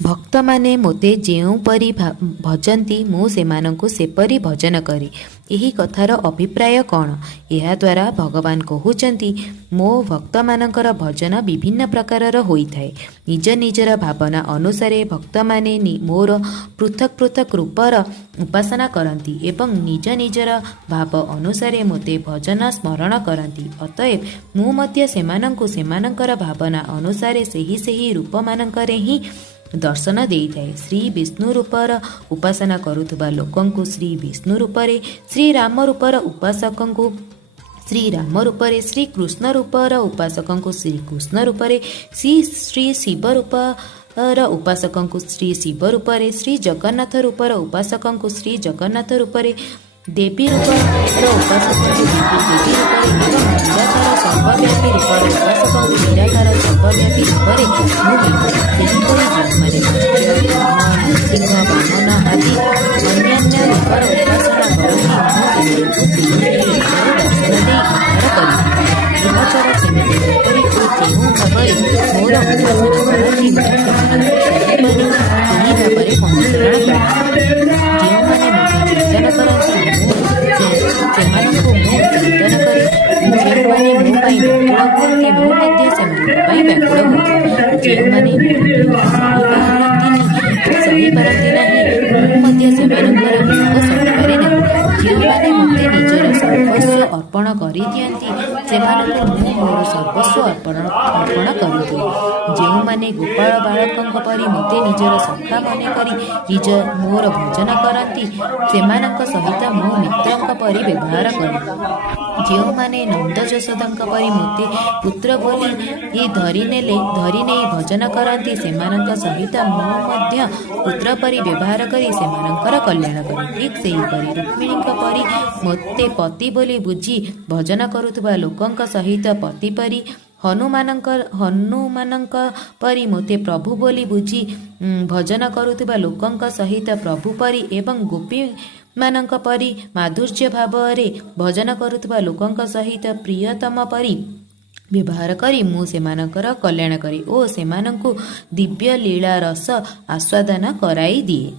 भक्त माने मोते जेउपरि भजन्ति मु सेमानंकु सेपरि भजन करे। यही कथार अभिप्राय कौन? यह द्वारा भगवान कहउचंती मो भक्त मानकर भजन विभिन्न प्रकारर होइथाए। निज निजर भावना अनुसारे भक्त माने मोर पृथक पृथक रूपर उपासना करती एवं निज निजर भाव अनुसारे मोते भजन स्मरण करती। अतएव मु मध्य सेमानंकु सेमानकर भावना अनुसारे सेही सेही रूप मानकरे ही दर्शन देइथाए। श्री विष्णु रूपर उपासना करुथुबा लोकंकु श्री विष्णु रूपरे, श्री राम रूपर उपासकंकु श्री राम रूपरे, श्री कृष्ण रूपर उपासकंकु श्री कृष्ण रूपरे, श्री शिव रूपर उपासकंकु श्री शिव रूपरे, श्री जगन्नाथ रूपर उपासकंकु श्री जगन्नाथ रूपरे, देवी रूपर उपासकंकु देवी रूपरे एवं निराकार सर्वव्यापी रूपर उपासकंकु निराकार सर्वव्यापी रूपरे सिंह बामन आदि अन्यान्य रूपर उपासना करती गुहचर सेमती रूपरी जो भाव मोर उपासना करती भाव पंचीकरण करती। चिंतन करती सेमानंकु मु चिंतन करे, जेउमाने मो पाई व्याकुल हुअन्ति मु मध्य सेमानंक पाई व्याकुल हुअन्ति। जेउमाने सही पारती नाही मु मध्य सेमानंकर वियोग सहिपारे नाही। जेउमाने मते निजर सर्वस्व अर्पण करि दियन्ति सेमानंकु मु मोर सर्वस्व अर्पण करिदिए। जेउमाने गोपाल बालकंक परि मते निजर सखा मने करी निज मोर भजन करती सेमानंक सहित मो मित्रंक परि व्यवहार करी। जेउमाने नंद यशोदांक परि मोते पुत्र बोली धरि नै भजन करती सेमानंक सहित मो मध्य पुत्र परि व्यवहार करी सेमानंकर कल्याण करी। ठीक सेहीपरि रुक्मिणींक परि मोते पति बोली बुझी भजन करुथुबा लोकंक सहित पति परि, हनुमानंक परि मोते प्रभु बोली बुझी भजन करुथुबा लोकंक सहित प्रभु परि एवं गोपी मानंक परि माधुर्य भावरे भजन करुथुबा लोकंक सहित प्रियतम परि व्यवहार करी मु सेमानकर कल्याण करी ओ सेमानंकु दिव्य लीला रस आस्वादन कराई दिए।